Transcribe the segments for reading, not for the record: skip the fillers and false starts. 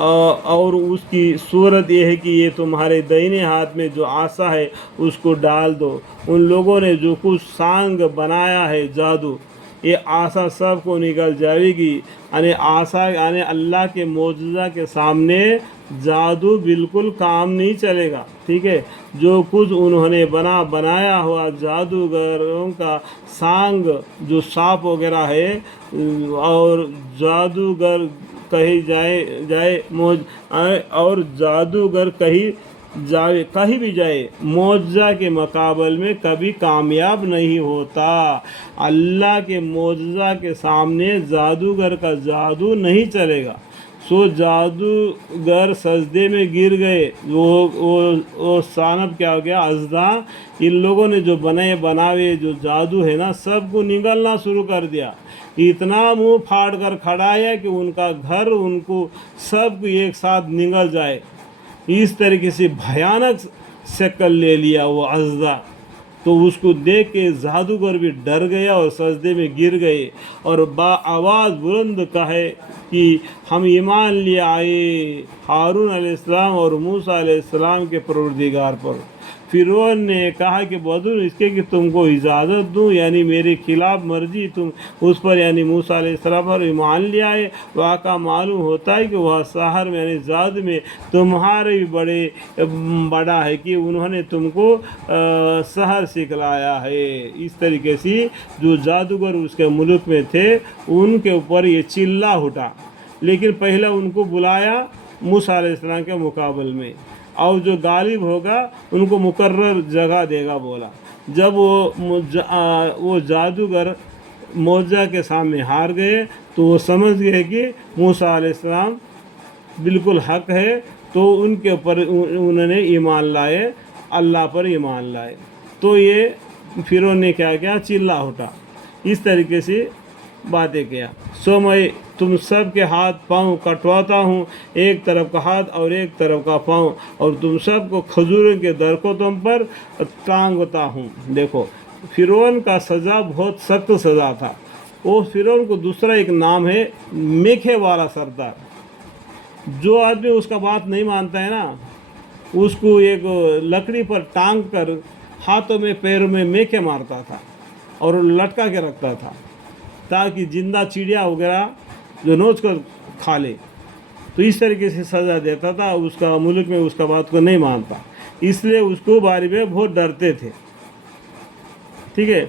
اور اس کی صورت یہ ہے کہ یہ تمہارے دائنے ہاتھ میں جو عصا ہے اس کو ڈال دو۔ ان لوگوں نے جو کچھ سانگ بنایا ہے جادو، یہ عصا سب کو نکل جائے گی۔ یعنی عصا یعنی اللہ کے معجزہ کے سامنے جادو بالکل کام نہیں چلے گا، ٹھیک ہے۔ جو کچھ انہوں نے بنایا ہوا جادوگروں کا سانگ، جو سانپ وغیرہ ہے، اور جادوگر کہیں جائے اور جادوگر کہیں بھی جائے معجزہ کے مقابل میں کبھی کامیاب نہیں ہوتا۔ اللہ کے معجزہ کے سامنے جادوگر کا جادو نہیں چلے گا۔ سو جادوگر سجدے میں گر گئے۔ وہ سانپ کیا ہو گیا؟ اژدھا۔ ان لوگوں نے جو بناوے جو جادو ہے نا، سب کو نگلنا شروع کر دیا۔ اتنا منہ پھاڑ کر کھڑا ہے کہ ان کا گھر ان کو سب کو ایک ساتھ نگل جائے۔ اس طریقے سے بھیانک شکل لے لیا وہ اژدھا۔ تو اس کو دیکھ کے جادوگر بھی ڈر گیا اور سجدے میں گر گئے، اور آواز بلند کہے کہ ہم ایمان لے آئے ہارون علیہ السلام اور موسیٰ علیہ السلام کے پروردگار پر۔ فرعون نے کہا کہ بدون اس کے کہ تم کو اجازت دوں، یعنی میرے خلاف مرضی تم اس پر یعنی موسیٰ علیہ السلام پر ایمان لے آئے۔ واقعہ معلوم ہوتا ہے کہ وہ سحر میں یعنی جادو میں تمہارے بھی بڑا ہے کہ انہوں نے تم کو سحر سکھلایا ہے۔ اس طریقے سے جو جادوگر اس کے ملک میں تھے ان کے اوپر یہ چلا اٹھا، لیکن پہلے ان کو بلایا موسیٰ علیہ السلام کے مقابل میں، اور جو غالب ہوگا ان کو مقرر جگہ دے گا بولا۔ جب وہ جادوگر معجزہ کے سامنے ہار گئے تو وہ سمجھ گئے کہ موسیٰ علیہ السلام بالکل حق ہے، تو ان کے اوپر انہوں نے ایمان لائے، اللہ پر ایمان لائے۔ تو یہ فرعون نے کیا کیا؟ چلا اٹھا، اس طریقے سے باتیں کیا۔ سو میں تم سب کے ہاتھ پاؤں کٹواتا ہوں، ایک طرف کا ہاتھ اور ایک طرف کا پاؤں، اور تم سب کو کھجوروں کے درختوں پر ٹانگتا ہوں۔ دیکھو، فرعون کا سزا بہت سخت سزا تھا۔ وہ فرعون کو دوسرا ایک نام ہے میکھے والا سردار۔ جو آدمی اس کا بات نہیں مانتا ہے نا، اس کو ایک لکڑی پر ٹانگ کر ہاتھوں میں پیروں میں میکھے مارتا تھا اور لٹکا کے رکھتا تھا، تاکہ زندہ چڑیا وغیرہ جو نوچ کر کھا لے۔ تو اس طریقے سے سزا دیتا تھا۔ اس کا ملک میں اس کا بات کو نہیں مانتا، اس لیے اس کو بارے میں بہت ڈرتے تھے، ٹھیک ہے۔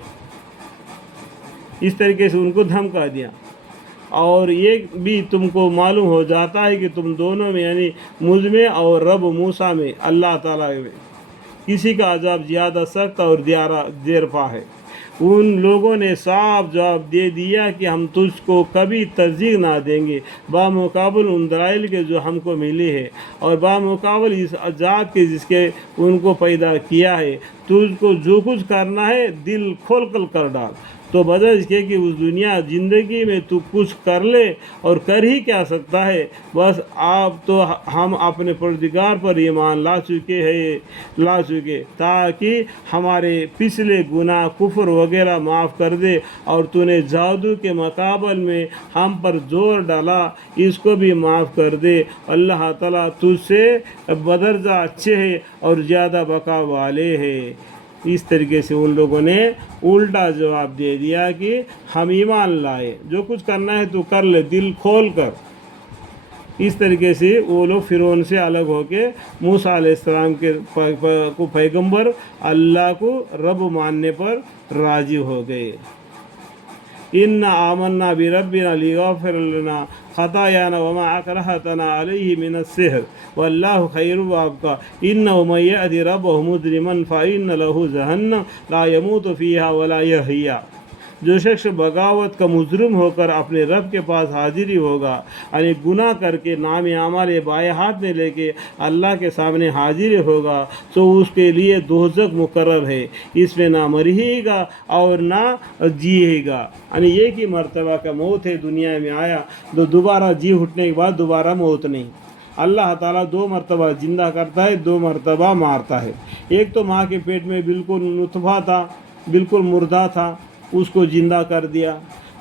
اس طریقے سے ان کو دھمکا دیا۔ اور یہ بھی تم کو معلوم ہو جاتا ہے کہ تم دونوں میں یعنی مجھ میں اور رب موسیٰ میں اللہ تعالیٰ میں کسی کا عذاب زیادہ سخت اور دیرپا ہے۔ ان لوگوں نے صاف جواب دے دیا کہ ہم تجھ کو کبھی ترجیح نہ دیں گے بامقابل ان دلائل کے جو ہم کو ملے ہیں، اور بامقابل اس ذات کے جس کے ان کو پیدا کیا ہے۔ تجھ کو جو کچھ کرنا ہے دل کھول کر ڈال، تو وجہ اس کے کہ اس دنیا زندگی میں تو کچھ کر لے اور کر ہی کیا سکتا ہے۔ بس آپ تو ہم اپنے پروردگار پر ایمان لا چکے تاکہ ہمارے پچھلے گناہ کفر وغیرہ معاف کر دے، اور تو نے جادو کے مقابل میں ہم پر زور ڈالا، اس کو بھی معاف کر دے۔ اللہ تعالیٰ تجھ سے بدرجہ اچھے ہے اور زیادہ بقا والے ہیں۔ اس طریقے سے ان لوگوں نے الٹا جواب دے دیا کہ ہم ایمان لائے، جو کچھ کرنا ہے تو کر لے دل کھول کر۔ اس طریقے سے وہ لوگ فرعون سے الگ ہو کے موسیٰ علیہ السلام کو پیغمبر، اللہ کو رب ماننے پر راضی ہو گئے۔ ان آمنا بربنا لیغفر لنا خطايانا وما اکرہتنا علیہ من السحر واللہ خیر وابقی انہ من یأت ربہ مجرما فإن لہ جہنم لا یموت فیہا ولا یحیا۔ جو شخص بغاوت کا مجرم ہو کر اپنے رب کے پاس حاضری ہوگا، یعنی گناہ کر کے نام اعمال بائیں ہاتھ میں لے کے اللہ کے سامنے حاضر ہوگا، تو اس کے لیے دوزخ مقرر ہے، اس میں نہ مرے گا اور نہ جیے گا۔ یعنی ایک ہی مرتبہ کا موت ہے، دنیا میں آیا تو دوبارہ جی اٹھنے کے بعد دوبارہ موت نہیں۔ اللہ تعالیٰ 2 مرتبہ زندہ کرتا ہے، 2 مرتبہ مارتا ہے۔ ایک تو ماں کے پیٹ میں بالکل نطفہ تھا، بالکل مردہ تھا، اس کو زندہ کر دیا۔